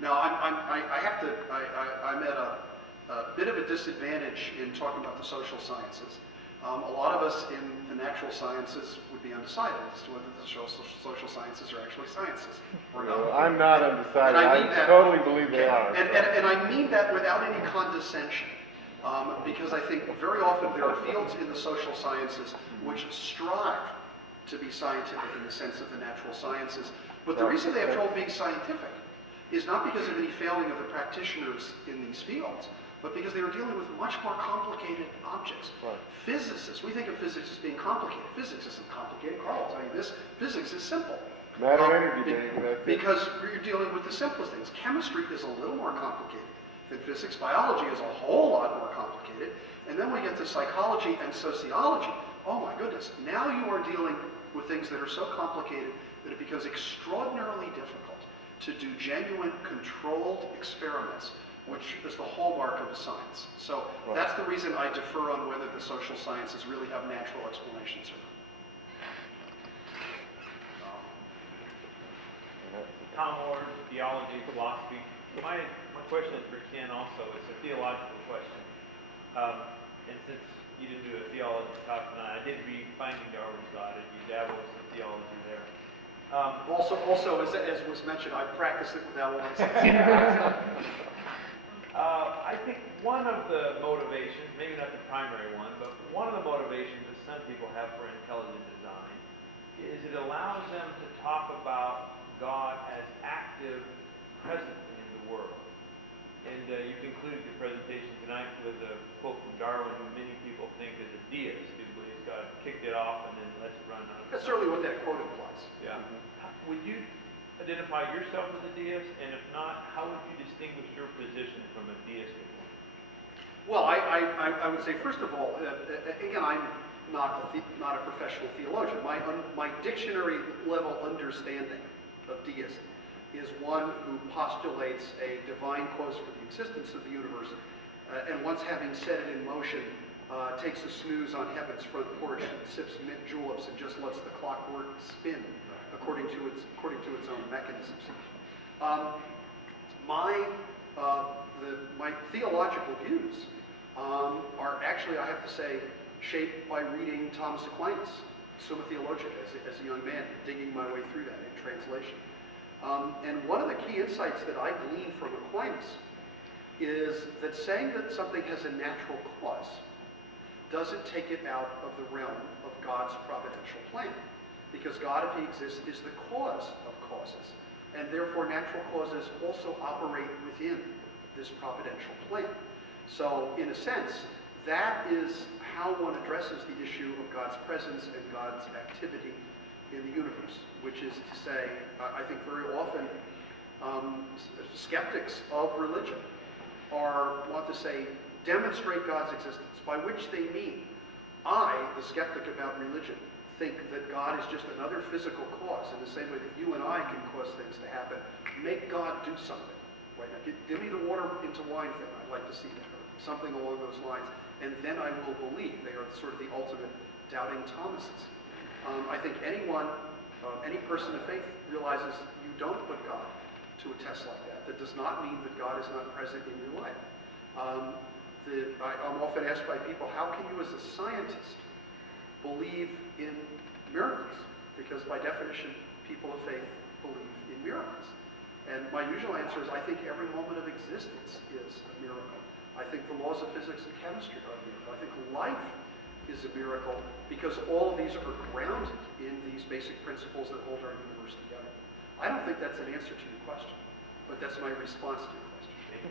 Now, I'm at a bit of a disadvantage in talking about the social sciences. A lot of us in the natural sciences would be undecided as to whether the social sciences are actually sciences or not. Well, I'm not undecided. I totally believe they are. And I mean that without any condescension, because I think very often there are fields in the social sciences which strive to be scientific in the sense of the natural sciences. But the reason they have trouble being scientific is not because of any failing of the practitioners in these fields, but because they are dealing with much more complicated objects. Right. Physicists, we think of physics as being complicated. Physics isn't complicated. Carl will tell you this. Physics is simple. Matter and energy, baby. Because you're dealing with the simplest things. Chemistry is a little more complicated than physics. Biology is a whole lot more complicated. And then we get to psychology and sociology. Oh my goodness. Now you are dealing with things that are so complicated that it becomes extraordinarily difficult to do genuine, controlled experiments, which is the hallmark of a science. So that's the reason I defer on whether the social sciences really have natural explanations or not. Tom Ward, Theology, Philosophy. My question is for Ken also. It's a theological question. And since you didn't do a theology talk tonight, I did read Finding Darwin's God, and you dabble with some theology there. Also, as was mentioned, I practice it without a license. I think one of the motivations, maybe not the primary one, but one of the motivations that some people have for intelligent design is it allows them to talk about God as active, present in the world. And you concluded your presentation tonight with a quote from Darwin, who many people think is a deist, who believes God kicked it off and then lets it run on. That's certainly what that quote implies. Yeah. Would you identify yourself as a deist, and if not, how would you distinguish your position from a deistic one? Well, I would say, first of all, again, I'm not a professional theologian. My dictionary level understanding of deism is one who postulates a divine cause for the existence of the universe, and once having set it in motion, takes a snooze on heaven's front porch and sips mint juleps and just lets the clockwork spin according to its own mechanisms. My theological views are actually, I have to say, shaped by reading Thomas Aquinas, Summa Theologica, as a young man, digging my way through that in translation. And one of the key insights that I glean from Aquinas is that saying that something has a natural cause doesn't take it out of the realm of God's providential plan. Because God, if he exists, is the cause of causes. And therefore, natural causes also operate within this providential plan. So, in a sense, that is how one addresses the issue of God's presence and God's activity in the universe, which is to say, I think very often skeptics of religion want to say, demonstrate God's existence, by which they mean, I, the skeptic about religion, think that God is just another physical cause, in the same way that you and I can cause things to happen. Make God do something. Right? Now, give me the water into wine thing. I'd like to see that, or something along those lines, and then I will believe. They are sort of the ultimate doubting Thomases. I think any person of faith realizes you don't put God to a test like that. That does not mean that God is not present in your life. I'm often asked by people, how can you as a scientist believe in miracles? Because by definition, people of faith believe in miracles. And my usual answer is, I think every moment of existence is a miracle. I think the laws of physics and chemistry are a miracle. I think life is a miracle because all of these are grounded in these basic principles that hold our universe together. I don't think that's an answer to your question, but that's my response to your question.